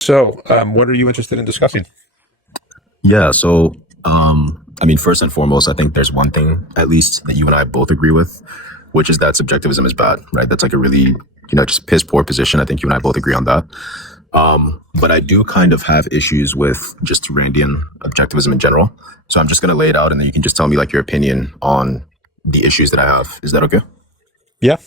So, what are you interested in discussing? Yeah. So, first and foremost, I think there's one thing, at least, that you and I both agree with, which is that subjectivism is bad, right? That's like a really, just piss poor position. I think you and I both agree on that. But I do kind of have issues with just Randian objectivism in general. So I'm just going to lay it out and then you can just tell me like your opinion on the issues that I have. Is that okay? Yeah.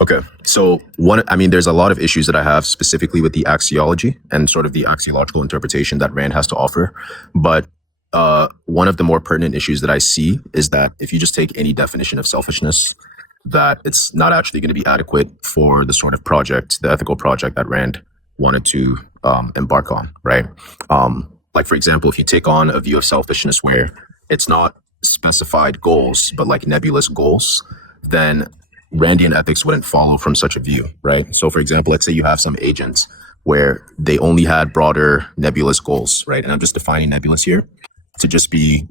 Okay. So there's a lot of issues that I have specifically with the axiology and sort of the axiological interpretation that Rand has to offer. But one of the more pertinent issues that I see is that if you just take any definition of selfishness, that it's not actually going to be adequate for the sort of project, the ethical project that Rand wanted to embark on, right? Like, for example, if you take on a view of selfishness where it's not specified goals, but like nebulous goals, then Randian ethics wouldn't follow from such a view, right? So, for example, let's say you have some agents where they only had broader nebulous goals, right? And I'm just defining nebulous here to just be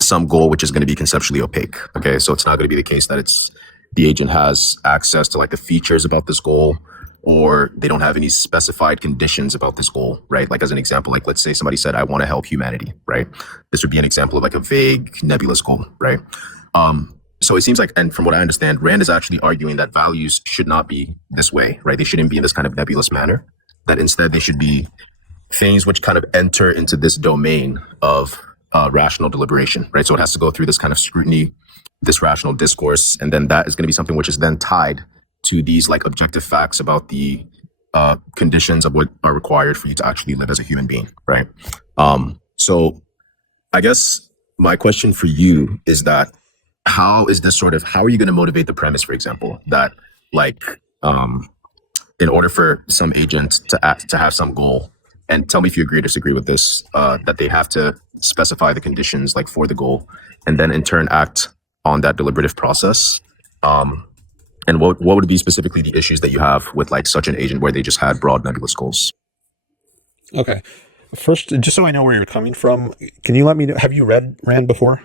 some goal which is going to be conceptually opaque. Okay, so it's not going to be the case that it's the agent has access to like the features about this goal, or they don't have any specified conditions about this goal, right? Like as an example, like let's say somebody said, I want to help humanity, right? This would be an example of like a vague nebulous goal, right? So it seems like, and from what I understand, Rand is actually arguing that values should not be this way, right? They shouldn't be in this kind of nebulous manner, that instead they should be things which kind of enter into this domain of rational deliberation, right? So it has to go through this kind of scrutiny, this rational discourse, and then that is going to be something which is then tied to these like objective facts about the conditions of what are required for you to actually live as a human being, right? So I guess my question for you is that how are you going to motivate the premise, for example, that like in order for some agent to have some goal, and tell me if you agree or disagree with this, that they have to specify the conditions like for the goal and then in turn act on that deliberative process. And what would be specifically the issues that you have with like such an agent where they just had broad nebulous goals? Okay. First, just so I know where you're coming from, can you let me know, have you read Rand before?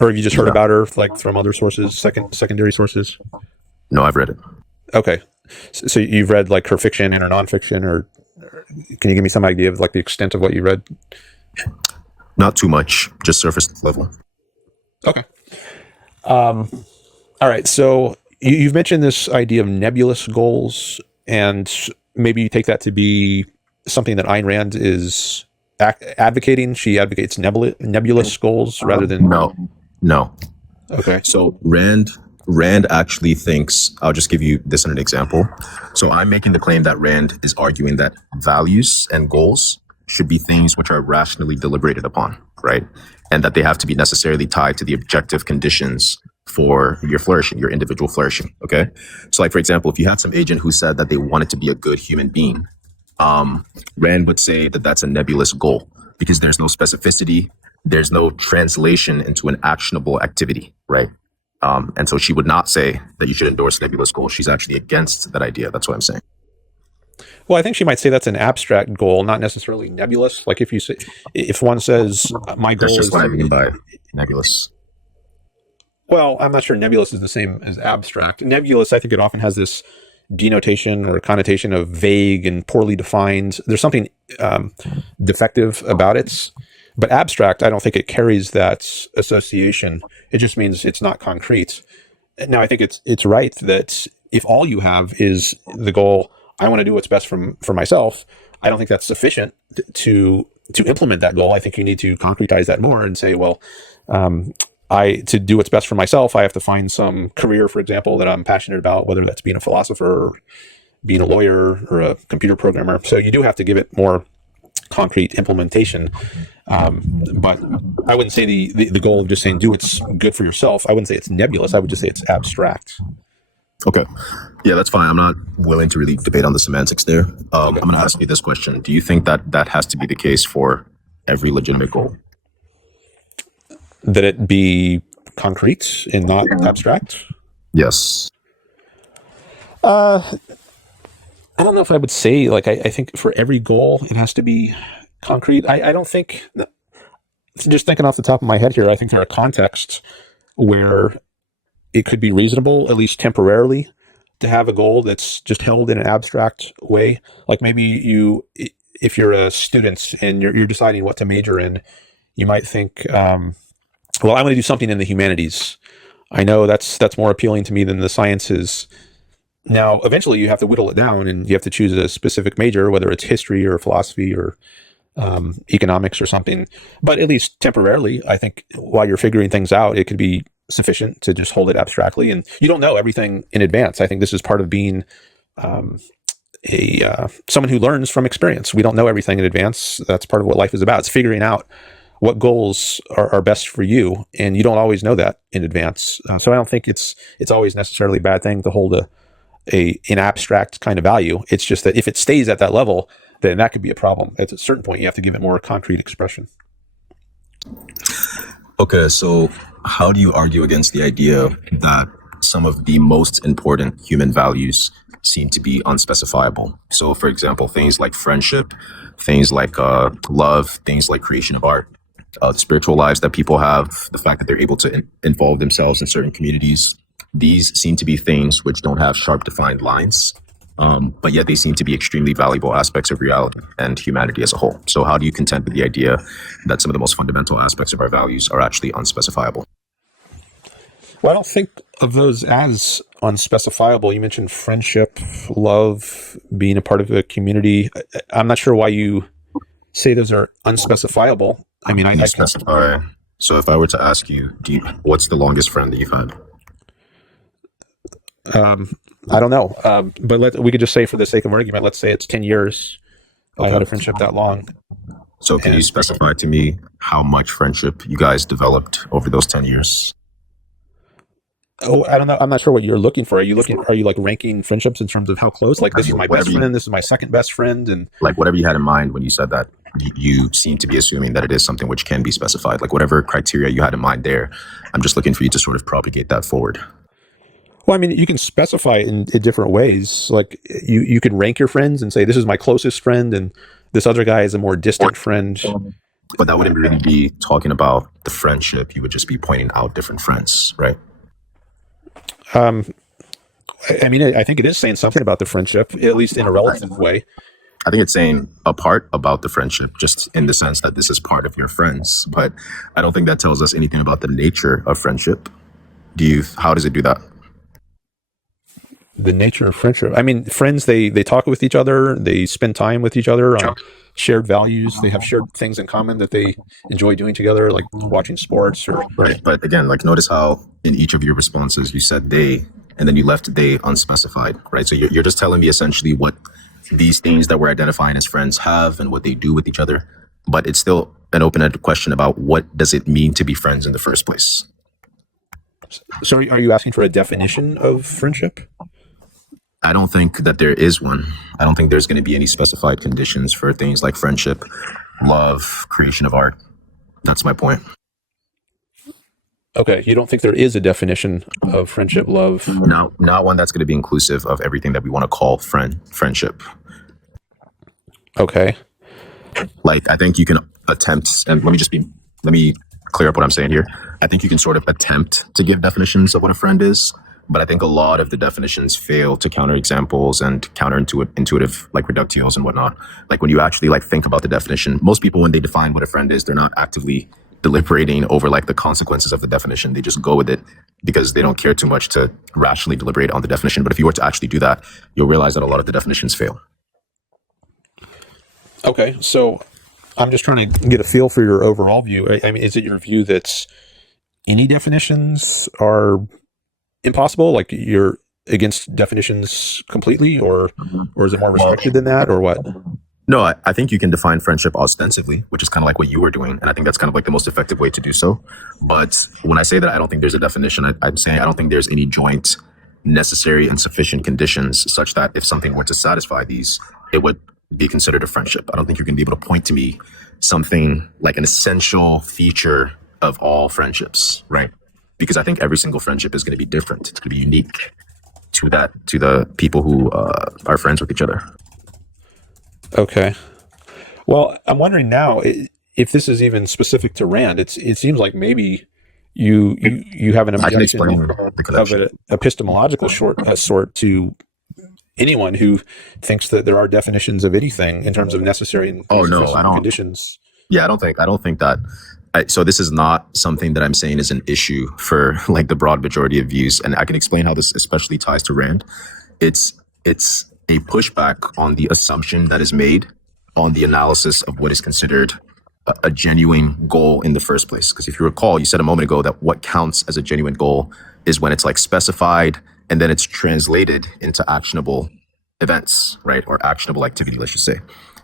Or have you just heard Yeah. about her like from other sources, secondary sources? No, I've read it. Okay. So you've read like her fiction and her nonfiction, or can you give me some idea of like the extent of what you read? Not too much, just surface level. Okay. All right. So you've mentioned this idea of nebulous goals, and maybe you take that to be something that Ayn Rand is advocating. She advocates nebulous goals rather than. No. Okay. So Rand actually thinks, I'll just give you this in an example. So I'm making the claim that Rand is arguing that values and goals should be things which are rationally deliberated upon, right? And that they have to be necessarily tied to the objective conditions for your flourishing, your individual flourishing, okay? So like, for example, if you had some agent who said that they wanted to be a good human being, Rand would say that that's a nebulous goal because there's no specificity, there's no translation into an actionable activity, right? And so she would not say that you should endorse nebulous goals. She's actually against that idea. That's what I'm saying. Well, I think she might say that's an abstract goal, not necessarily nebulous. Like if one says my goal That's just is, what I mean by nebulous. well, I'm not sure nebulous is the same as abstract. Nebulous, I think it often has this denotation or connotation of vague and poorly defined. There's something defective about it. But abstract, I don't think it carries that association. It just means it's not concrete. Now, I think it's right that if all you have is the goal, I want to do what's best for myself, I don't think that's sufficient to implement that goal. I think you need to concretize that more and say, well, to do what's best for myself, I have to find some career, for example, that I'm passionate about, whether that's being a philosopher or being a lawyer or a computer programmer. So you do have to give it more concrete implementation. But I wouldn't say the goal of just saying do what's good for yourself. I wouldn't say it's nebulous. I would just say it's abstract. Okay. Yeah, that's fine. I'm not willing to really debate on the semantics there. I'm going to ask you this question. Do you think that that has to be the case for every legitimate goal? That it be concrete and not abstract? Yes. I don't know if I would say, like, I think for every goal, it has to be concrete. I don't think, just thinking off the top of my head here, I think there are contexts where it could be reasonable, at least temporarily, to have a goal that's just held in an abstract way? Like maybe if you're a student and you're deciding what to major in, you might think, well, I'm going to do something in the humanities. I know that's more appealing to me than the sciences. Now, eventually, you have to whittle it down, and you have to choose a specific major, whether it's history or philosophy or economics or something. But at least temporarily, I think while you're figuring things out, it could be sufficient to just hold it abstractly. And you don't know everything in advance. I think this is part of being someone who learns from experience. We don't know everything in advance. That's part of what life is about. It's figuring out what goals are best for you, and you don't always know that in advance. So I don't think it's always necessarily a bad thing to hold an abstract kind of value. It's just that if it stays at that level, then that could be a problem. At a certain point, you have to give it more concrete expression. Okay, so how do you argue against the idea that some of the most important human values seem to be unspecifiable? So, for example, things like friendship, things like love, things like creation of art, the spiritual lives that people have, the fact that they're able to involve themselves in certain communities. These seem to be things which don't have sharp defined lines, but yet they seem to be extremely valuable aspects of reality and humanity as a whole. So how do you contend with the idea that some of the most fundamental aspects of our values are actually unspecifiable? Well, I don't think of those as unspecifiable. You mentioned friendship, love, being a part of a community. I'm not sure why you say those are unspecifiable. I mean, Can I you specify? So if I were to ask you, what's the longest friend that you've had? I don't know. But we could just say, for the sake of argument, let's say it's 10 years. I had a Okay. friendship that long. So can you And specify to me how much friendship you guys developed over those 10 years? oh, I don't know. I'm not sure what you're looking for. Are you like ranking friendships in terms of how close? Like, I this is mean, my best friend, this is my second best friend. And whatever you had in mind when you said that, you seem to be assuming that it is something which can be specified. Like whatever criteria you had in mind there, I'm just looking for you to sort of propagate that forward. well, I mean, you can specify it in different ways. Like you could rank your friends and say, this is my closest friend, and this other guy is a more distant friend. But that wouldn't really be talking about the friendship. You would just be pointing out different friends, right? Um, I mean, I think it is saying something about the friendship, at least in a relative way. I think it's saying a part about the friendship, just in the sense that this is part of your friends. But I don't think that tells us anything about the nature of friendship. How does it do that? The nature of friendship. I mean, friends, they talk with each other, they spend time with each other on shared values, they have shared things in common that they enjoy doing together, like watching sports or Right. But again, like notice how in each of your responses you said they, and then you left they unspecified, right? So you're just telling me essentially what these things that we're identifying as friends have and what they do with each other. But it's still an open-ended question about what does it mean to be friends in the first place? So are you asking for a definition of friendship? I don't think that there is one. I don't think there's going to be any specified conditions for things like friendship, love, creation of art. That's my point. Okay, you don't think there is a definition of friendship, love? Now, not one that's going to be inclusive of everything that we want to call friendship. Okay. Like, I think you can attempt, and let me clear up what I'm saying here. I think you can sort of attempt to give definitions of what a friend is, but I think a lot of the definitions fail to counter examples and intuitive like reductios and whatnot. Like when you actually like think about the definition, most people, when they define what a friend is, they're not actively deliberating over like the consequences of the definition. They just go with it because they don't care too much to rationally deliberate on the definition. But if you were to actually do that, you'll realize that a lot of the definitions fail. Okay, so I'm just trying to get a feel for your overall view. I mean, is it your view that any definitions are impossible? Like you're against definitions completely, or is it more restricted than that, or what? No, I think you can define friendship ostensibly, which is kind of like what you were doing. And I think that's kind of like the most effective way to do so. But when I say that I don't think there's a definition, I'm saying I don't think there's any joint necessary and sufficient conditions such that if something were to satisfy these, it would be considered a friendship. I don't think you're going to be able to point to me something like an essential feature of all friendships, right? Because I think every single friendship is going to be different. It's going to be unique to the people who are friends with each other. Okay. Well, I'm wondering now if this is even specific to Rand. It seems like maybe you have an I can objection explain the of connection. an epistemological sort to anyone who thinks that there are definitions of anything in terms of necessary and Oh no, I sufficient don't. conditions. Yeah, I don't think that. So this is not something that I'm saying is an issue for like the broad majority of views, and I can explain how this especially ties to Rand. It's a pushback on the assumption that is made on the analysis of what is considered a genuine goal in the first place. Because if you recall, you said a moment ago that what counts as a genuine goal is when it's like specified and then it's translated into actionable events, right? Or actionable activity, let's just say.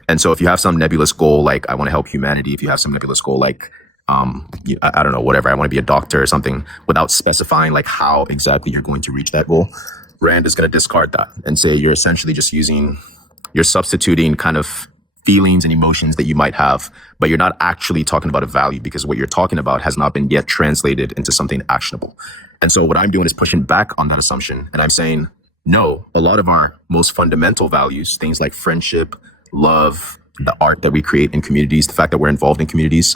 And so if you have some nebulous goal, like I want to help humanity, if you have some nebulous goal, like, I don't know, whatever, I want to be a doctor or something without specifying like how exactly you're going to reach that goal, Rand is going to discard that and say you're essentially just you're substituting kind of feelings and emotions that you might have, but you're not actually talking about a value because what you're talking about has not been yet translated into something actionable. And so what I'm doing is pushing back on that assumption. And I'm saying, no, a lot of our most fundamental values, things like friendship, love, the art that we create in communities, the fact that we're involved in communities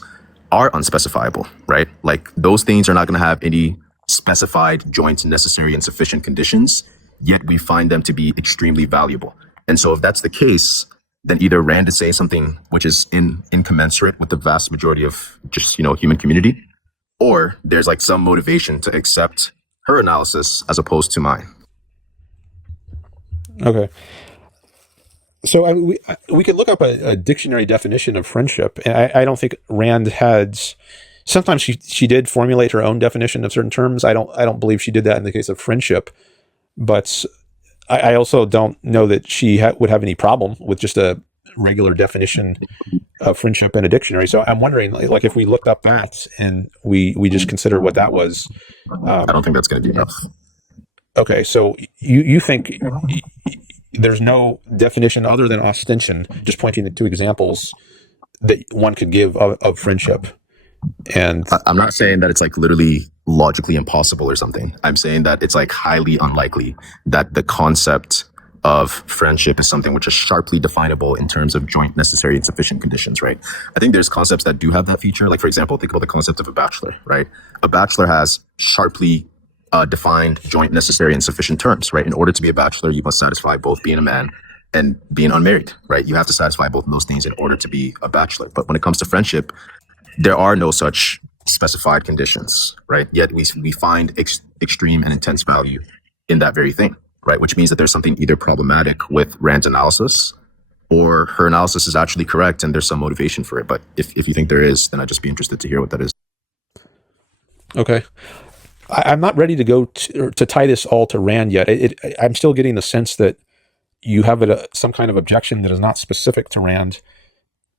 are unspecifiable, right? Like those things are not going to have any specified joint necessary and sufficient conditions, yet we find them to be extremely valuable. And so if that's the case, then either Rand is saying something which is incommensurate with the vast majority of just, human community, or there's like some motivation to accept her analysis as opposed to mine. Okay. So we could look up a dictionary definition of friendship, and I don't think Rand had. Sometimes she did formulate her own definition of certain terms. I don't believe she did that in the case of friendship, but I also don't know that she would have any problem with just a regular definition of friendship in a dictionary. So I'm wondering, like if we looked up that and we just consider what that was. I don't think that's going to be enough. Okay, so you think there's no definition other than ostension, just pointing to two examples that one could give of friendship. And I'm not saying that it's like literally logically impossible or something. I'm saying that it's like highly unlikely that the concept of friendship is something which is sharply definable in terms of joint necessary and sufficient conditions, right? I think there's concepts that do have that feature. Like, for example, think about the concept of a bachelor, right? A bachelor has sharply defined joint necessary and sufficient terms, right? In order to be a bachelor, you must satisfy both being a man and being unmarried, right? You have to satisfy both of those things in order to be a bachelor. But when it comes to friendship, there are no such specified conditions, right? Yet we find extreme and intense value in that very thing, right? Which means that there's something either problematic with Rand's analysis or her analysis is actually correct and there's some motivation for it. But if you think there is, then I'd just be interested to hear what that is. okay, I'm not ready to go to tie this all to Rand yet. I'm still getting the sense that you have some kind of objection that is not specific to Rand,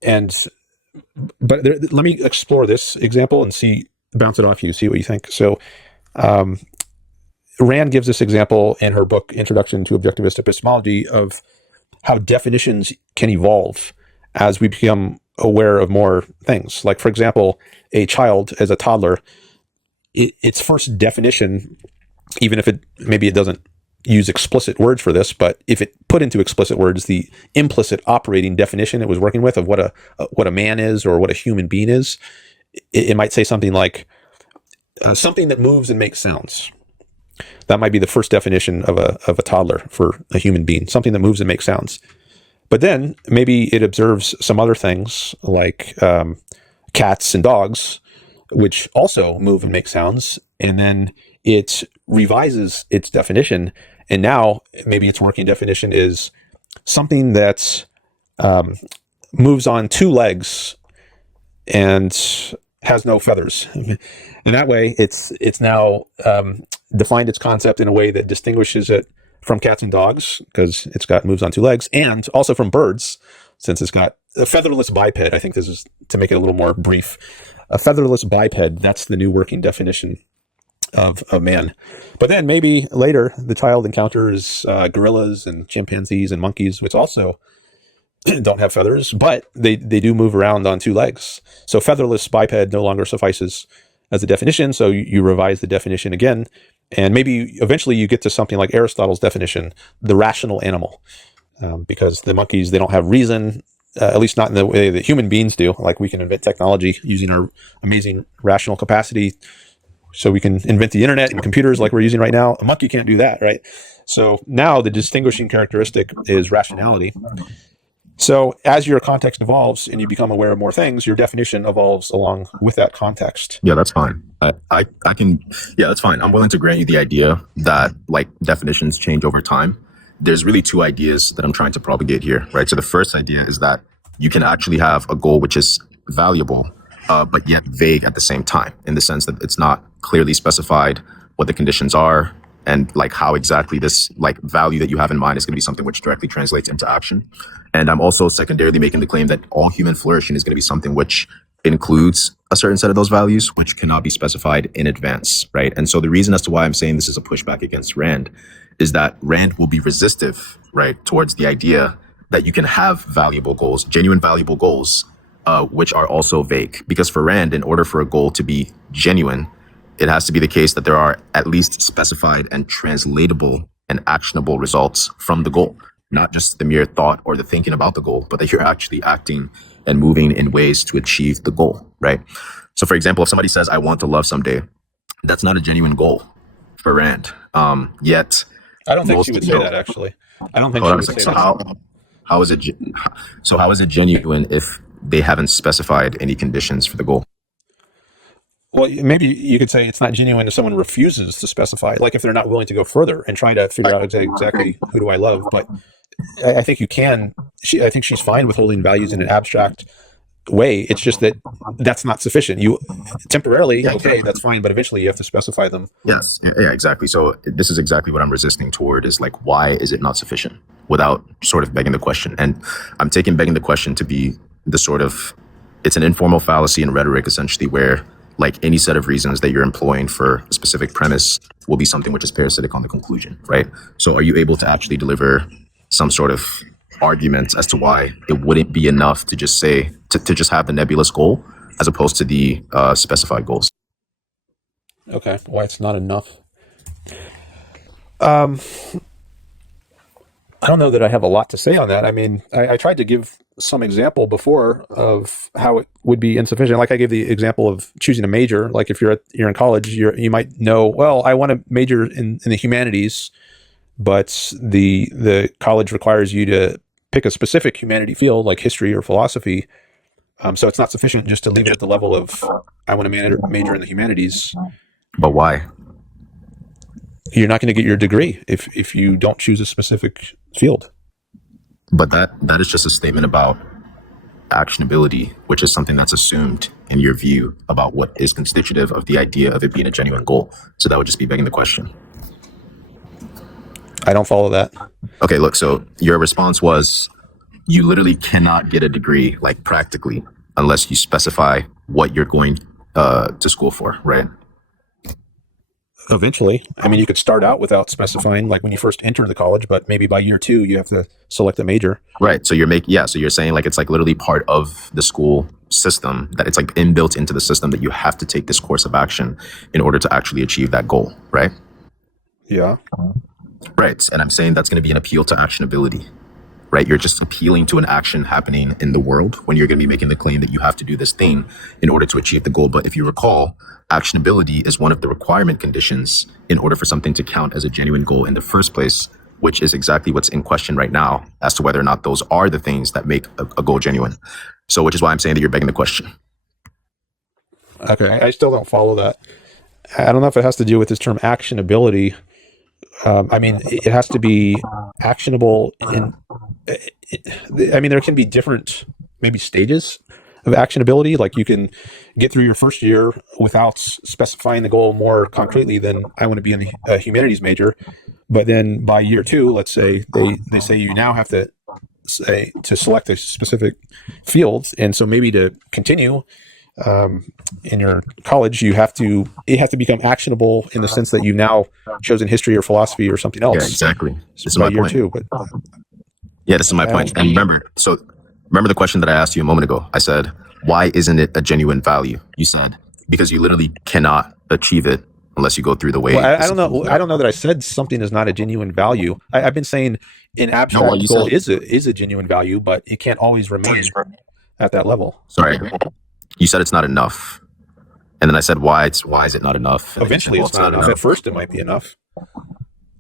but let me explore this example and bounce it off you, see what you think. So, Rand gives this example in her book, Introduction to Objectivist Epistemology, of how definitions can evolve as we become aware of more things. Like, for example, a child as a toddler, its first definition, even if maybe it doesn't use explicit words for this, but if it put into explicit words the implicit operating definition it was working with of what a man is or what a human being is, it might say something like something that moves and makes sounds. That might be the first definition of a toddler for a human being, something that moves and makes sounds. But then maybe it observes some other things like cats and dogs, which also move and make sounds, and then it revises its definition. And now maybe its working definition is something that moves on two legs and has no feathers. And that way, it's now defined its concept in a way that distinguishes it from cats and dogs, because it's got moves on two legs, and also from birds, since it's got a featherless biped. I think this is to make it a little more brief. A featherless biped, that's the new working definition of man. But then maybe later the child encounters gorillas and chimpanzees and monkeys, which also don't have feathers, but they do move around on two legs. So featherless biped no longer suffices as a definition, so you revise the definition again, and maybe eventually you get to something like Aristotle's definition, the rational animal, because the monkeys, they don't have reason, at least not in the way that human beings do. Like, we can invent technology using our amazing rational capacity So we can invent the internet and computers like we're using right now. A monkey can't do that, right? So now the distinguishing characteristic is rationality. So as your context evolves and you become aware of more things, your definition evolves along with that context. Yeah, that's fine. I can, yeah, that's fine. I'm willing to grant you the idea that like definitions change over time. There's really two ideas that I'm trying to propagate here, right? So the first idea is that you can actually have a goal which is valuable, but yet vague at the same time, in the sense that it's not clearly specified what the conditions are and like how exactly this like value that you have in mind is going to be something which directly translates into action. And I'm also secondarily making the claim that all human flourishing is going to be something which includes a certain set of those values, which cannot be specified in advance, right? And so the reason as to why I'm saying this is a pushback against Rand is that Rand will be resistive, right, towards the idea that you can have valuable goals, genuine valuable goals, which are also vague. Because for Rand, in order for a goal to be genuine, it has to be the case that there are at least specified and translatable and actionable results from the goal, not just the mere thought or the thinking about the goal, but that you're actually acting and moving in ways to achieve the goal, right? So for example, if somebody says, I want to love someday, that's not a genuine goal for Rand. Yet, I don't think she would say that, actually. I don't think hold she on a would second. say So that. how is it, so how is it genuine if they haven't specified any conditions for the goal? Well, maybe you could say it's not genuine if someone refuses to specify, like if they're not willing to go further and try to figure out exactly who do I love. But I think you can. I think she's fine with holding values in an abstract way. It's just that that's not sufficient. You temporarily, okay, that's fine, but eventually you have to specify them. Yes, yeah, exactly. So this is exactly what I'm resisting toward is like, why is it not sufficient without sort of begging the question? And I'm taking begging the question to be the sort of, it's an informal fallacy in rhetoric, essentially, where like any set of reasons that you're employing for a specific premise will be something which is parasitic on the conclusion, right? So are you able to actually deliver some sort of argument as to why it wouldn't be enough to just say, to just have the nebulous goal as opposed to the specified goals? Okay, why it's not enough? I don't know that I have a lot to say on that. I mean, I tried to give some example before of how it would be insufficient. Like I gave the example of choosing a major. Like if you're in college, you might know, well, I want to major in the humanities, but the college requires you to pick a specific humanity field, like history or philosophy. So it's not sufficient just to leave it at the level of I want to major in the humanities. But why? You're not going to get your degree if you don't choose a specific field. But that is just a statement about actionability, which is something that's assumed in your view about what is constitutive of the idea of it being a genuine goal. So that would just be begging the question. I don't follow that. Okay, look, so your response was you literally cannot get a degree, like practically, unless you specify what you're going to school for, right? Eventually, I mean, you could start out without specifying, like when you first enter the college, but maybe by year 2, you have to select a major. Right. So so you're saying like it's like literally part of the school system, that it's like inbuilt into the system that you have to take this course of action in order to actually achieve that goal, right? Yeah. Right. And I'm saying that's going to be an appeal to actionability, right? You're just appealing to an action happening in the world when you're going to be making the claim that you have to do this thing in order to achieve the goal. But if you recall, actionability is one of the requirement conditions in order for something to count as a genuine goal in the first place, which is exactly what's in question right now as to whether or not those are the things that make a goal genuine. So which is why I'm saying that you're begging the question. Okay. I still don't follow that. I don't know if it has to do with this term actionability. I mean, it has to be actionable I mean, there can be different maybe stages of actionability. Like you can get through your first year without specifying the goal more concretely than I want to be in a humanities major. But then by year 2, let's say they say you now have to select a specific field. And so maybe to continue in your college, it has to become actionable in the sense that you've now chosen history or philosophy or something else. Yeah, exactly. This is by my year point. 2. But Yeah, this is my point. And remember the question that I asked you a moment ago. I said, why isn't it a genuine value? You said, because you literally cannot achieve it unless you go through the way. well, I don't know. I don't know that I said something is not a genuine value. I've been saying an abstract you goal said- is a genuine value, but it can't always remain at that level. Sorry. You said it's not enough. And then I said, why is it not enough? And then you said, Eventually, well, it's not enough. At first, it might be enough.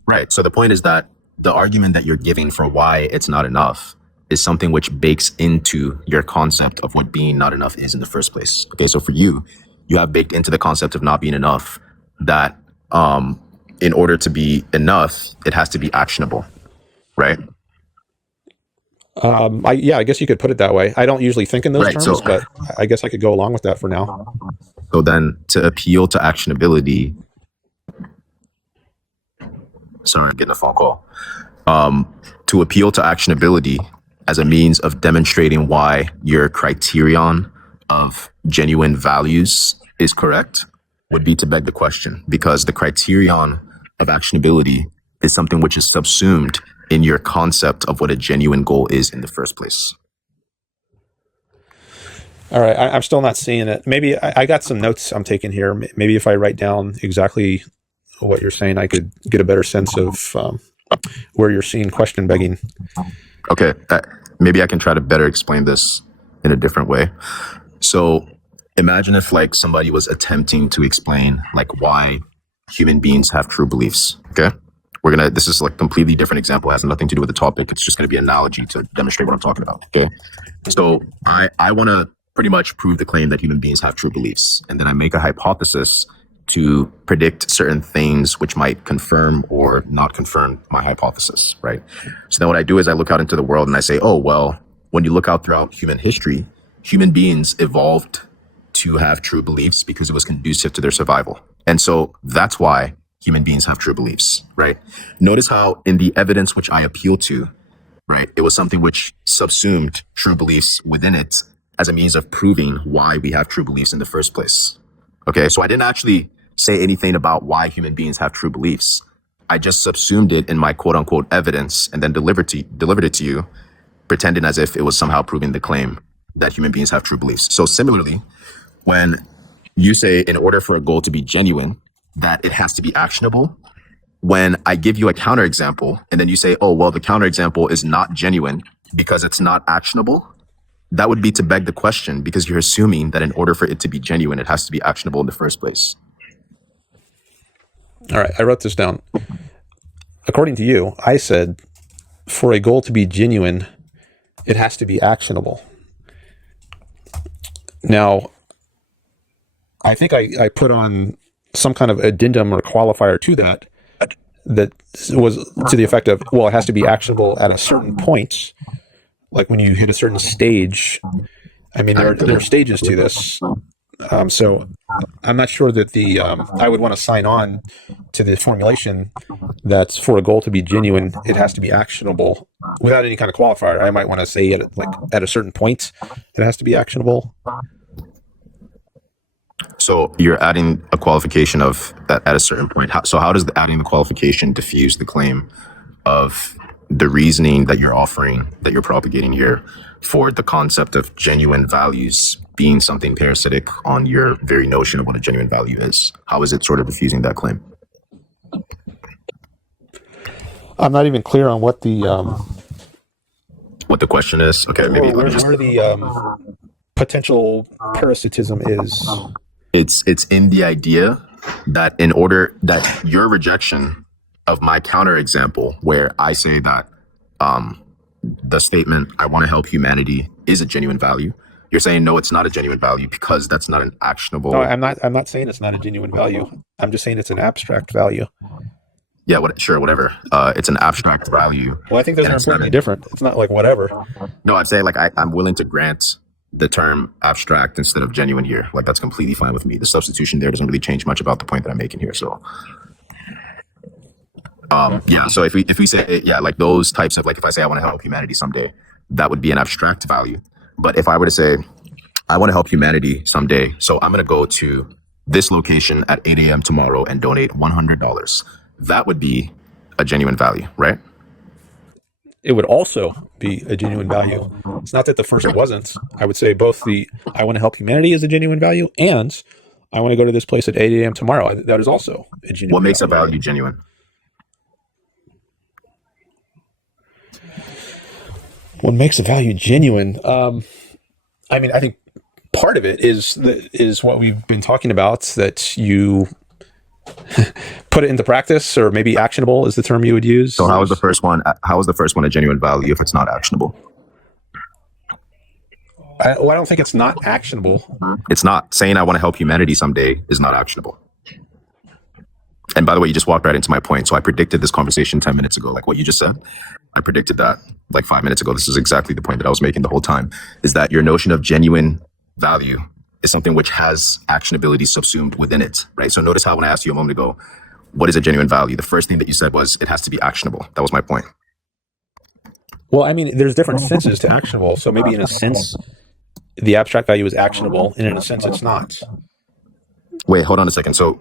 Right. So the point is that the argument that you're giving for why it's not enough is something which bakes into your concept of what being not enough is in the first place. Okay. So for you, you have baked into the concept of not being enough that in order to be enough, it has to be actionable. Right. I guess you could put it that way. I don't usually think in those Right. terms, but I guess I could go along with that for now. So then to appeal to actionability, sorry, I'm getting a phone call. To appeal to actionability as a means of demonstrating why your criterion of genuine values is correct would be to beg the question, because the criterion of actionability is something which is subsumed in your concept of what a genuine goal is in the first place. All right, I'm still not seeing it. Maybe I got some notes I'm taking here. Maybe if I write down exactly what you're saying, I could get a better sense of where you're seeing question begging. Okay, maybe I can try to better explain this in a different way. So imagine if like somebody was attempting to explain like why human beings have true beliefs. Okay. This is like a completely different example, it has nothing to do with the topic. It's just gonna be an analogy to demonstrate what I'm talking about. Okay. So I wanna pretty much prove the claim that human beings have true beliefs. And then I make a hypothesis to predict certain things which might confirm or not confirm my hypothesis, right? So then what I do is I look out into the world and I say, oh, well, when you look out throughout human history, human beings evolved to have true beliefs because it was conducive to their survival. And so that's why human beings have true beliefs, right? Notice how in the evidence which I appeal to, right, it was something which subsumed true beliefs within it as a means of proving why we have true beliefs in the first place. Okay, so I didn't actually say anything about why human beings have true beliefs. I just subsumed it in my quote unquote evidence and then delivered it to you, pretending as if it was somehow proving the claim that human beings have true beliefs. So similarly, when you say in order for a goal to be genuine, that it has to be actionable, when I give you a counterexample and then you say, oh, well, the counterexample is not genuine because it's not actionable, that would be to beg the question, because you're assuming that in order for it to be genuine, it has to be actionable in the first place. All right, I wrote this down. According to you, I said for a goal to be genuine, it has to be actionable. Now, I think I put on some kind of addendum or qualifier to that was to the effect of, well, it has to be actionable at a certain point. Like when you hit a certain stage, I mean, there are stages to this. So I'm not sure that I would want to sign on to the formulation that for a goal to be genuine, it has to be actionable without any kind of qualifier. I might want to say at a certain point, it has to be actionable. So you're adding a qualification of that at a certain point. So how does adding the qualification diffuse the claim of the reasoning that you're offering, that you're propagating here for the concept of genuine values being something parasitic on your very notion of what a genuine value is? How is it sort of diffusing that claim? I'm not even clear on what the question is. Okay, maybe where the potential parasitism is. It's in the idea that in order that your rejection of my counterexample, where I say that the statement "I want to help humanity" is a genuine value, you're saying no, it's not a genuine value because that's not an actionable. No, I'm not. I'm not saying it's not a genuine value. I'm just saying it's an abstract value. Yeah, sure, whatever. It's an abstract value. Well, I think those are completely different. It's not like whatever. No, I'd say like I'm willing to grant the term abstract instead of genuine here. Like that's completely fine with me. The substitution there doesn't really change much about the point that I'm making here. So yeah, so if we say like those types of, like if I say I want to help humanity someday, that would be an abstract value. But if I were to say I want to help humanity someday, so I'm going to go to this location at 8 a.m. tomorrow and donate $100, that would be a genuine value, right? It would also be a genuine value. It's not that the first wasn't. I would say both the I want to help humanity is a genuine value, and I want to go to this place at 8 a.m. tomorrow. That is also a genuine What makes value. a value genuine? What makes a value genuine? I mean, I think part of it is what we've been talking about, that you put it into practice, or maybe actionable is the term you would use. So how is the first one? How is the first one a genuine value if it's not actionable? I don't think it's not actionable. It's not. Saying I want to help humanity someday is not actionable. And by the way, you just walked right into my point. So I predicted this conversation 10 minutes ago, like what you just said. I predicted that like 5 minutes ago. This is exactly the point that I was making the whole time, is that your notion of genuine value is something which has actionability subsumed within it, right? So notice how when I asked you a moment ago, what is a genuine value? The first thing that you said was it has to be actionable. That was my point. Well, I mean, there's different senses to actionable. So maybe in a sense, the abstract value is actionable, and in a sense, it's not. Wait, hold on a second. So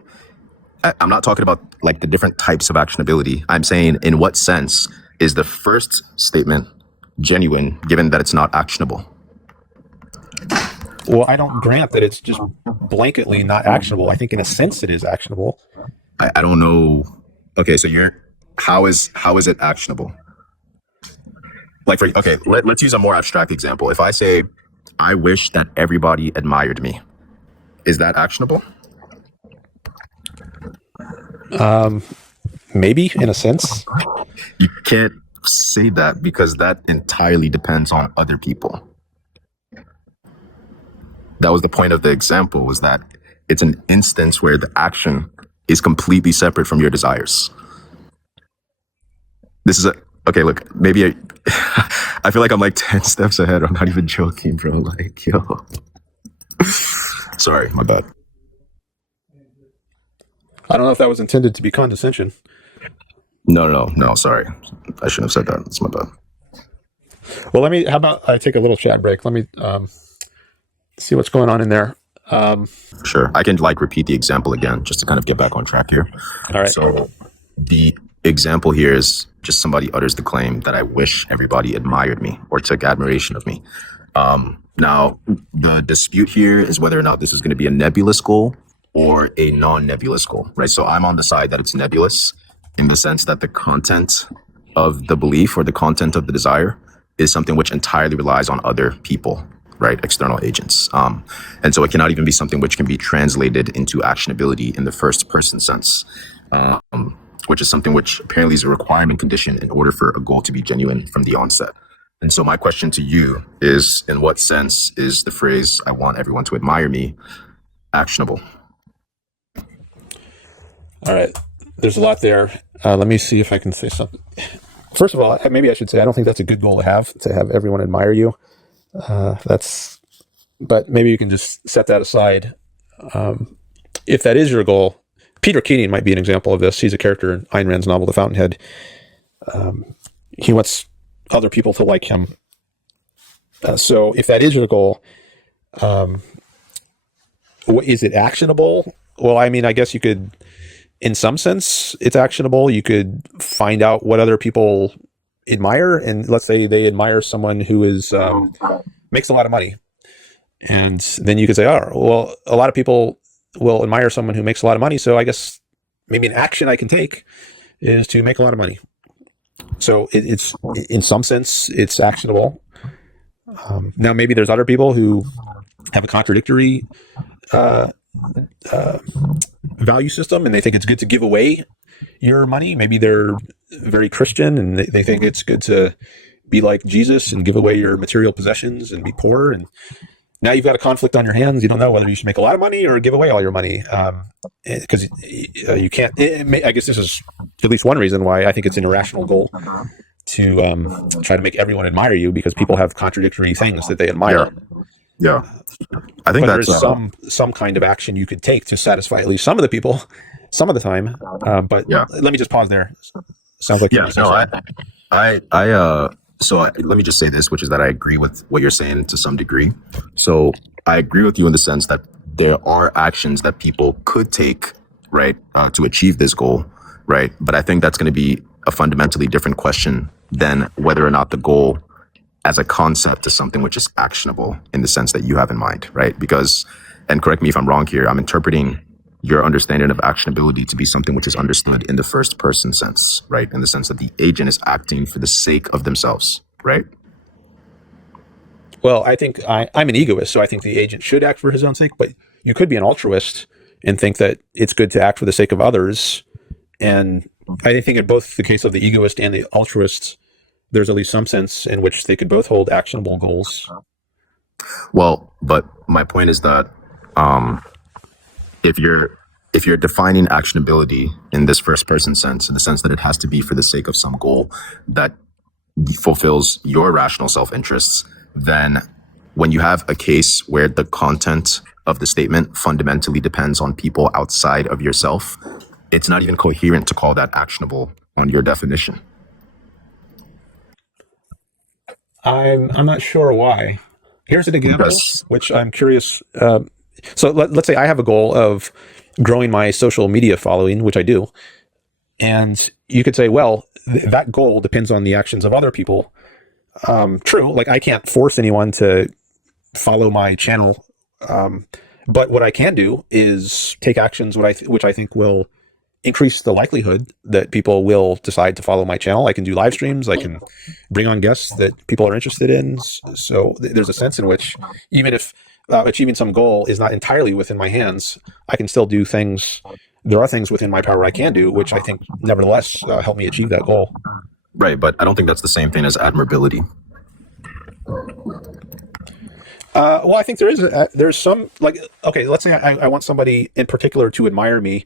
I'm not talking about like the different types of actionability. I'm saying in what sense is the first statement genuine given that it's not actionable? Well, I don't grant that it's just blanketly not actionable. I think in a sense it is actionable. I don't know. Okay, so how is it actionable? Like let's use a more abstract example. If I say I wish that everybody admired me, is that actionable? Maybe in a sense. You can't say that because that entirely depends on other people. That was the point of the example, was that it's an instance where the action is completely separate from your desires. This is okay, look, maybe I feel like I'm like 10 steps ahead. I'm not even joking, bro. Like, yo. Sorry, my bad. I don't know if that was intended to be condescension. No, sorry. I shouldn't have said that. It's my bad. Well, how about I take a little chat break? Let me see what's going on in there. Sure. I can like repeat the example again just to kind of get back on track here. All right. So the example here is just somebody utters the claim that I wish everybody admired me or took admiration of me. Now, the dispute here is whether or not this is going to be a nebulous goal or a non-nebulous goal, right? So I'm on the side that it's nebulous in the sense that the content of the belief or the content of the desire is something which entirely relies on other people, right? External agents. And so it cannot even be something which can be translated into actionability in the first person sense, which is something which apparently is a requirement condition in order for a goal to be genuine from the onset. And so my question to you is, in what sense is the phrase, I want everyone to admire me, actionable? All right. There's a lot there. Let me see if I can say something. First of all, maybe I should say I don't think that's a good goal to have everyone admire you. But maybe you can just set that aside. If that is your goal, Peter Keating might be an example of this. He's a character in Ayn Rand's novel, The Fountainhead. He wants other people to like him. So if that is your goal, is it actionable? Well, I mean, I guess you could, in some sense, it's actionable. You could find out what other people admire, and let's say they admire someone who is makes a lot of money, and then you could say, oh, well, a lot of people will admire someone who makes a lot of money, so I guess maybe an action I can take is to make a lot of money. So it's in some sense it's actionable. Now maybe there's other people who have a contradictory value system, and they think it's good to give away your money. Maybe they're very Christian and they think it's good to be like Jesus and give away your material possessions and be poor. And now you've got a conflict on your hands. You don't know whether you should make a lot of money or give away all your money, because you can't. I guess this is at least one reason why I think it's an irrational goal to try to make everyone admire you, because people have contradictory things that they admire. Yeah. I think but that's there's some kind of action you could take to satisfy at least some of the people, some of the time. But let me just pause there. Sounds like let me just say this, which is that I agree with what you're saying to some degree. So I agree with you in the sense that there are actions that people could take, right, to achieve this goal, right? But I think that's going to be a fundamentally different question than whether or not the goal as a concept is something which is actionable in the sense that you have in mind, right? Because, and correct me if I'm wrong here, I'm interpreting your understanding of actionability to be something which is understood in the first person sense, right? In the sense that the agent is acting for the sake of themselves, right? Well, I think I'm an egoist, so I think the agent should act for his own sake. But you could be an altruist and think that it's good to act for the sake of others. And I think in both the case of the egoist and the altruist, there's at least some sense in which they could both hold actionable goals. Well, but my point is that um, if you're defining actionability in this first person sense, in the sense that it has to be for the sake of some goal that fulfills your rational self interests, then when you have a case where the content of the statement fundamentally depends on people outside of yourself, it's not even coherent to call that actionable on your definition. I'm not sure why. Here's an example, Because which I'm curious. So let's say I have a goal of growing my social media following, which I do, and you could say, well, that goal depends on the actions of other people. True, like I can't force anyone to follow my channel, but what I can do is take actions which I think will increase the likelihood that people will decide to follow my channel. I can do live streams. I can bring on guests that people are interested in. So there's a sense in which even if achieving some goal is not entirely within my hands, I can still do things. There are things within my power I can do, which I think nevertheless help me achieve that goal. right, but I don't think that's the same thing as admirability. Well, I think there's some like, okay, let's say I want somebody in particular to admire me.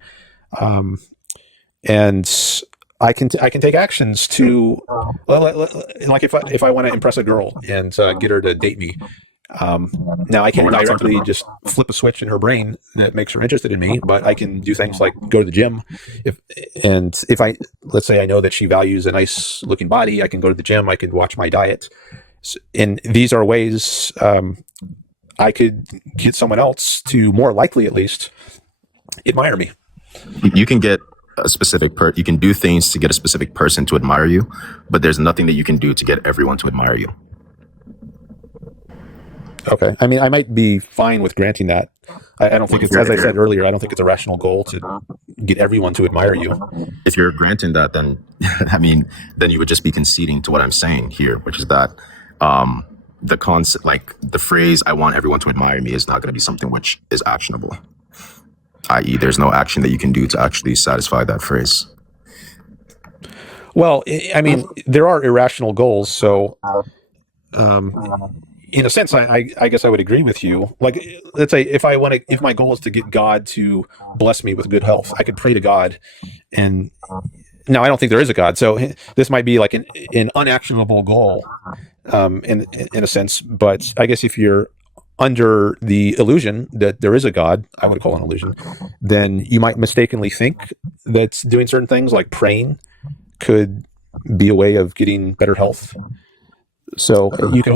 And I can take actions to like if I want to impress a girl and get her to date me. Now I can't directly just flip a switch in her brain that makes her interested in me, but I can do things like go to the gym. If I let's say I know that she values a nice looking body, I can go to the gym. I can watch my diet, and these are ways I could get someone else to more likely, at least, admire me. You can get a specific you can do things to get a specific person to admire you, but there's nothing that you can do to get everyone to admire you. Okay. I mean, I might be fine with granting that. I don't think it's, as I said earlier, I don't think it's a rational goal to get everyone to admire you. If you're granting that, then I mean, then you would just be conceding to what I'm saying here, which is that the concept, like the phrase "I want everyone to admire me," is not going to be something which is actionable. I.e., there's no action that you can do to actually satisfy that phrase. Well, I mean, there are irrational goals. So, in a sense, I guess I would agree with you. Like, let's say if my goal is to get God to bless me with good health, I could pray to God. And now I don't think there is a God. So this might be like an unactionable goal, in a sense. But I guess if you're under the illusion that there is a God, I would call it an illusion, then you might mistakenly think that doing certain things like praying could be a way of getting better health. So you could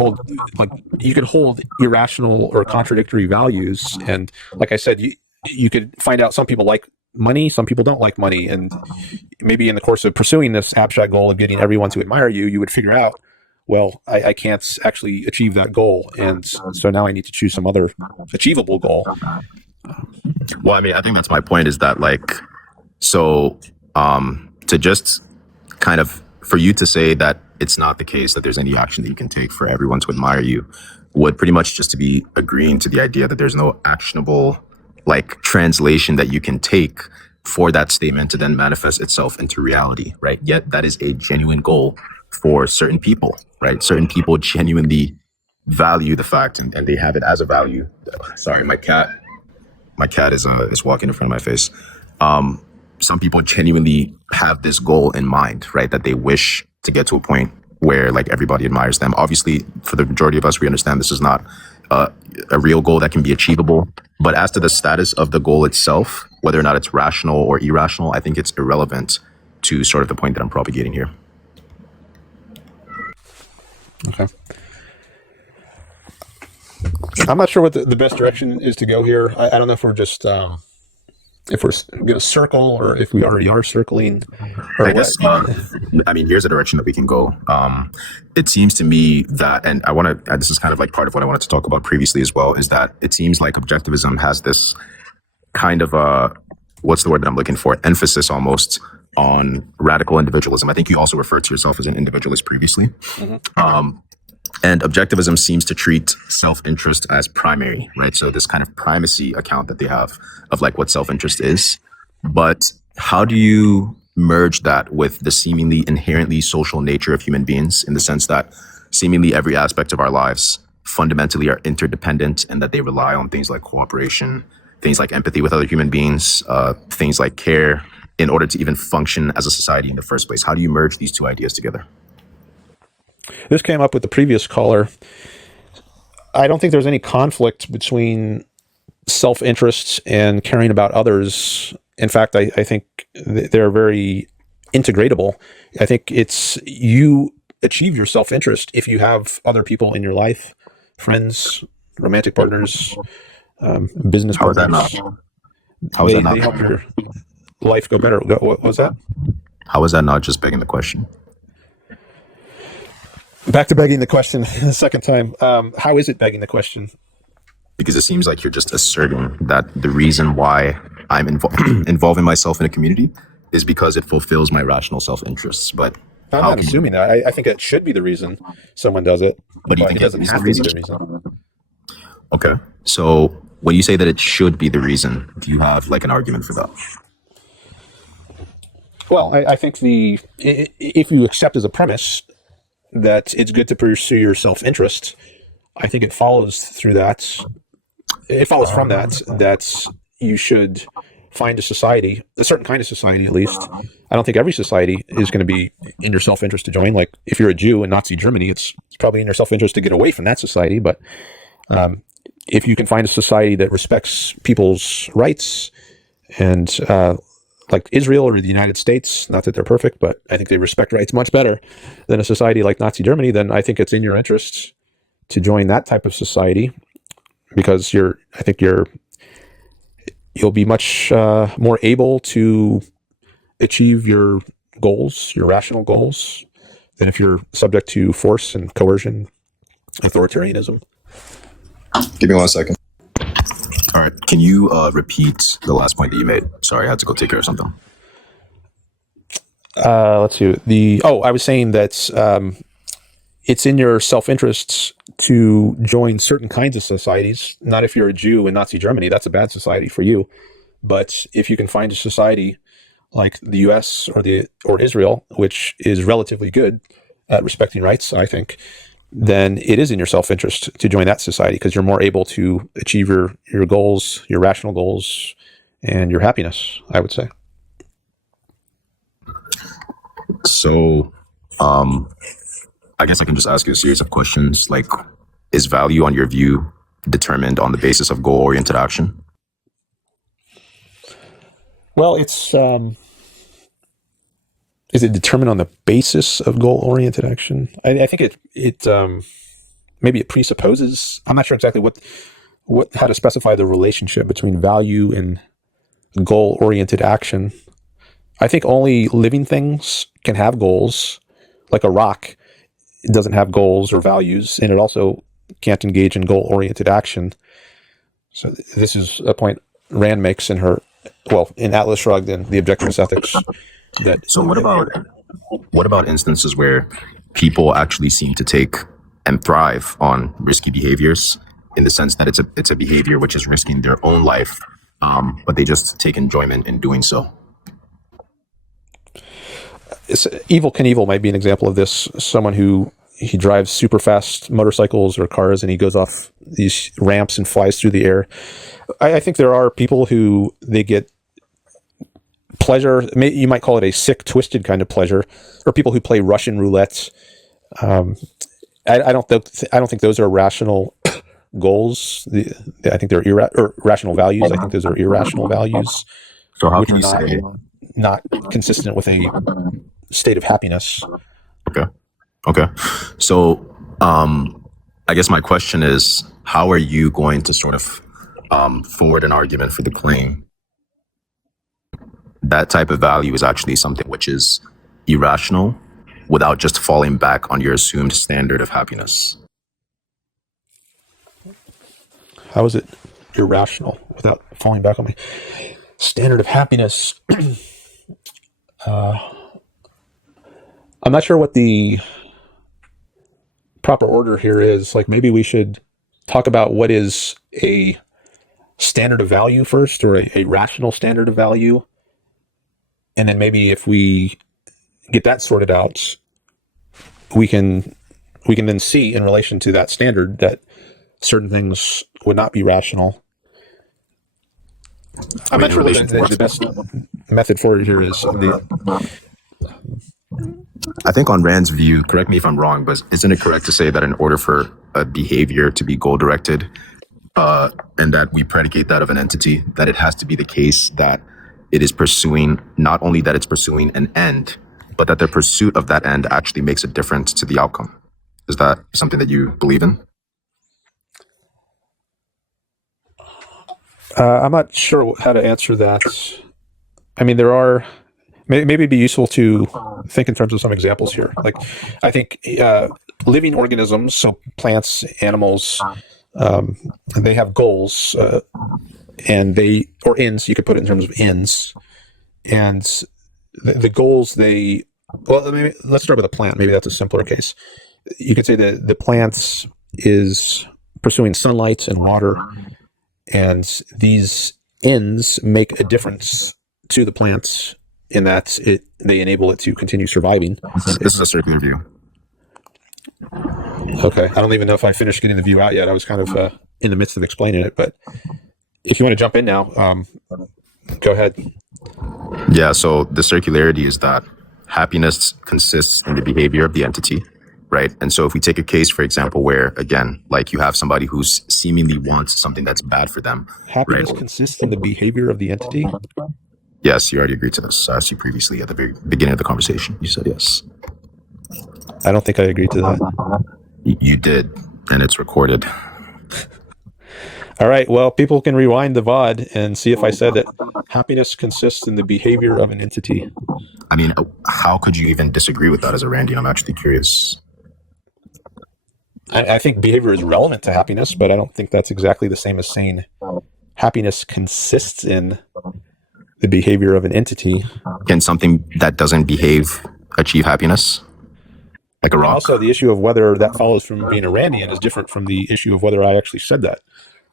hold irrational or contradictory values, and like I said, you could find out some people like money, some people don't like money, and maybe in the course of pursuing this abstract goal of getting everyone to admire you, you would figure out, well, I can't actually achieve that goal, and so now I need to choose some other achievable goal. Well, I mean, I think that's my point, is that like, so to just kind of, for you to say that it's not the case that there's any action that you can take for everyone to admire you would pretty much just to be agreeing to the idea that there's no actionable like translation that you can take for that statement to then manifest itself into reality, right? Yet that is a genuine goal for certain people, right? Certain people genuinely value the fact, and they have it as a value. Sorry, my cat is walking in front of my face. Some people genuinely have this goal in mind, right? That they wish to get to a point where like everybody admires them. Obviously, for the majority of us, we understand this is not a real goal that can be achievable. But as to the status of the goal itself, whether or not it's rational or irrational, I think it's irrelevant to sort of the point that I'm propagating here. Okay. I'm not sure what the best direction is to go here. I don't know if we're just if we're going to circle or if we already are circling. Or I guess, I mean, here's a direction that we can go. It seems to me that, and I want to, this is kind of like part of what I wanted to talk about previously as well, is that it seems like objectivism has this kind of, what's the word that I'm looking for? Emphasis almost on radical individualism. I think you also referred to yourself as an individualist previously. Mm-hmm. And objectivism seems to treat self-interest as primary, right? So this kind of primacy account that they have of like what self-interest is. But how do you merge that with the seemingly inherently social nature of human beings, in the sense that seemingly every aspect of our lives fundamentally are interdependent, and that they rely on things like cooperation, things like empathy with other human beings, things like care, in order to even function as a society in the first place? How do you merge these two ideas together? This came up with the previous caller. I don't think there's any conflict between self-interest and caring about others. In fact, I think they're very integratable. I think it's you achieve your self-interest if you have other people in your life, friends, romantic partners, business How is that not? partners. How is that They not? help your life go better. What was that? How is that not just begging the question? Back to begging the question the second time. How is it begging the question? Because it seems like you're just asserting that the reason why I'm involving myself in a community is because it fulfills my rational self-interests. But I'm how not can you? assuming that. I think it should be the reason someone does it, But do you but think it it doesn't is the have to be reason? the reason. Okay. So when you say that it should be the reason, do you have like an argument for that? Well, I think if you accept as a premise that it's good to pursue your self-interest, I think it follows through that. It follows from that you should find a society, a certain kind of society at least. I don't think every society is going to be in your self-interest to join. Like if you're a Jew in Nazi Germany, it's probably in your self-interest to get away from that society. But if you can find a society that respects people's rights and like Israel or the United States, not that they're perfect, but I think they respect rights much better than a society like Nazi Germany, then I think it's in your interest to join that type of society because I think you'll be much more able to achieve your goals, your rational goals, than if you're subject to force and coercion, authoritarianism. Give me 1 second. All right. Can you repeat the last point that you made? Sorry, I had to go take care of something. Let's see. I was saying that it's in your self-interests to join certain kinds of societies. Not if you're a Jew in Nazi Germany, that's a bad society for you. But if you can find a society like the U.S. or Israel, which is relatively good at respecting rights, I think, then it is in your self-interest to join that society because you're more able to achieve your goals, your rational goals, and your happiness, I would say. So, I guess I can just ask you a series of questions. Like, is value, on your view, determined on the basis of goal-oriented action? Well, is it determined on the basis of goal-oriented action? I think it maybe it presupposes. I'm not sure exactly how to specify the relationship between value and goal-oriented action. I think only living things can have goals. Like a rock, it doesn't have goals or values, and it also can't engage in goal-oriented action. So this is a point Rand makes in Atlas Shrugged and the Objectivist Ethics. So what about instances where people actually seem to take and thrive on risky behaviors, in the sense that it's a behavior which is risking their own life, but they just take enjoyment in doing so? Evel Knievel might be an example of this. Someone who he drives super fast motorcycles or cars, and he goes off these ramps and flies through the air. I think there are people who they get pleasure. You might call it a sick, twisted kind of pleasure, or people who play Russian roulette. I don't think those are rational goals. I think they're rational values. I think those are irrational values, So how which can are you say? not consistent with a state of happiness. Okay. So, I guess my question is, how are you going to sort of forward an argument for the claim that type of value is actually something which is irrational, without just falling back on your assumed standard of happiness? How is it irrational without falling back on my standard of happiness? I'm not sure what the proper order here is, like, maybe we should talk about what is a standard of value first, or a rational standard of value. And then maybe if we get that sorted out, we can then see in relation to that standard that certain things would not be rational. I'm not sure what the best method for it here is. I think on Rand's view, correct me if I'm wrong, but isn't it correct to say that in order for a behavior to be goal-directed, and that we predicate that of an entity, that it has to be the case that it is pursuing, not only that it's pursuing an end, but that the pursuit of that end actually makes a difference to the outcome? Is that something that you believe in? I'm not sure how to answer that. I mean, there are, maybe it'd be useful to think in terms of some examples here. Like, I think living organisms, so plants, animals, they have goals, and or ends, you could put it in terms of ends. And the goals, let's start with a plant. Maybe that's a simpler case. You could say that the plants is pursuing sunlight and water, and these ends make a difference to the plants in that they enable it to continue surviving. This is a circular view. Okay. I don't even know if I finished getting the view out yet. I was kind of in the midst of explaining it, but if you want to jump in now, go ahead. Yeah, so the circularity is that happiness consists in the behavior of the entity, right? And so if we take a case, for example, where, again, like you have somebody who seemingly wants something that's bad for them. Happiness right? consists in the behavior of the entity? Yes, you already agreed to this. I asked you previously at the very beginning of the conversation. You said yes. I don't think I agreed to that. You did, and it's recorded. All right. Well, people can rewind the VOD and see if I said that happiness consists in the behavior of an entity. I mean, how could you even disagree with that as a Randian? I'm actually curious. I think behavior is relevant to happiness, but I don't think that's exactly the same as saying happiness consists in the behavior of an entity. Can something that doesn't behave achieve happiness? Like a rock? Also, the issue of whether that follows from being a Randian is different from the issue of whether I actually said that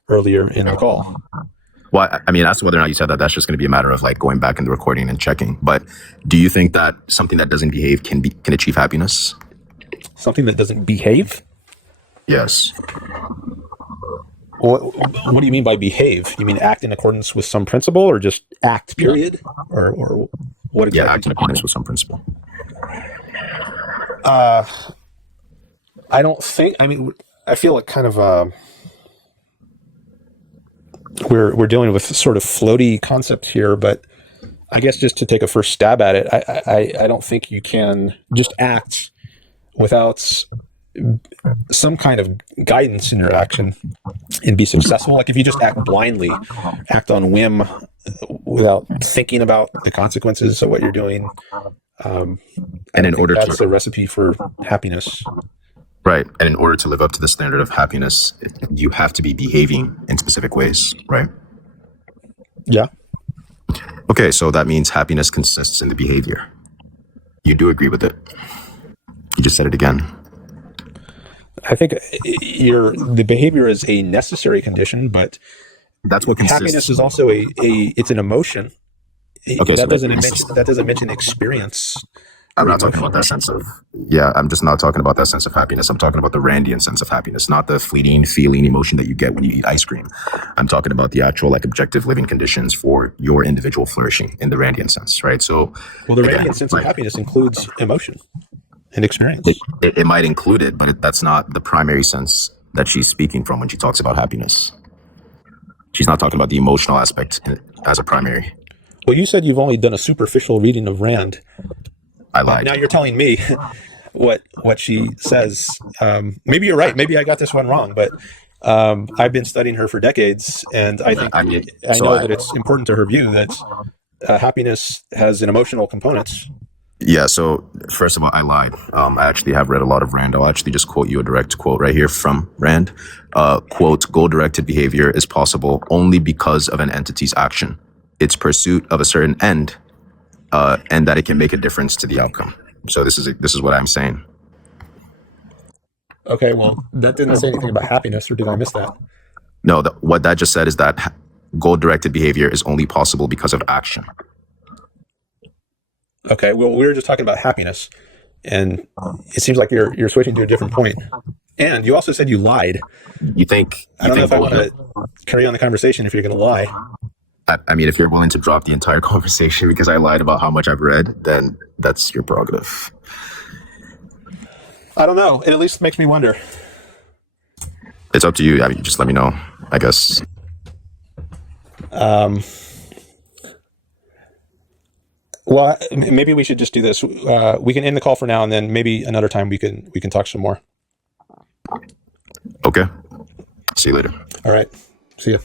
earlier in the call. Well, I mean, as to whether or not you said that, that's just going to be a matter of like going back in the recording and checking. But do you think that something that doesn't behave can achieve happiness? Something that doesn't behave? Yes. What do you mean by behave? You mean act in accordance with some principle, or just act, period? Or what exactly? Yeah, act in accordance with some principle. I don't think, I mean, I feel like kind of we're dealing with sort of floaty concepts here, but I guess just to take a first stab at it, I don't think you can just act without some kind of guidance in your action and be successful. Like if you just act blindly, act on whim without thinking about the consequences of what you're doing, and in order that's a recipe for happiness. Right. And in order to live up to the standard of happiness, you have to be behaving in specific ways, right? Yeah. Okay, so that means happiness consists in the behavior. You do agree with it. You just said it again. I think the behavior is a necessary condition, but that's what consists. Happiness is also it's an emotion. Okay, that doesn't mention experience. I'm not talking about that sense of, I'm just not talking about that sense of happiness. I'm talking about the Randian sense of happiness, not the fleeting feeling emotion that you get when you eat ice cream. I'm talking about the actual like objective living conditions for your individual flourishing in the Randian sense, right? So, well, the Randian sense of happiness includes emotion and experience. It might include it, but that's not the primary sense that she's speaking from when she talks about happiness. She's not talking about the emotional aspect as a primary. Well, you said you've only done a superficial reading of Rand. I lied. Now you're telling me what she says. Maybe you're right. Maybe I got this one wrong, but I've been studying her for decades, and I think I know that it's important to her view that happiness has an emotional component. Yeah, so first of all, I lied. I actually have read a lot of Rand. I'll actually just quote you a direct quote right here from Rand. Quote, goal-directed behavior is possible only because of an entity's action, its pursuit of a certain end, and that it can make a difference to the outcome. So this is what I'm saying. Okay, well, that didn't say anything about happiness, or did I miss that? No, what that just said is that goal-directed behavior is only possible because of action. Okay, well, we were just talking about happiness, and it seems like you're switching to a different point. And you also said you lied. You think? I don't know if I want to carry on the conversation if you're going to lie. I mean, if you're willing to drop the entire conversation because I lied about how much I've read, then that's your prerogative. I don't know. It at least makes me wonder. It's up to you. I mean, just let me know, I guess. Well, maybe we should just do this. We can end the call for now, and then maybe another time we can talk some more. Okay. See you later. All right. See ya.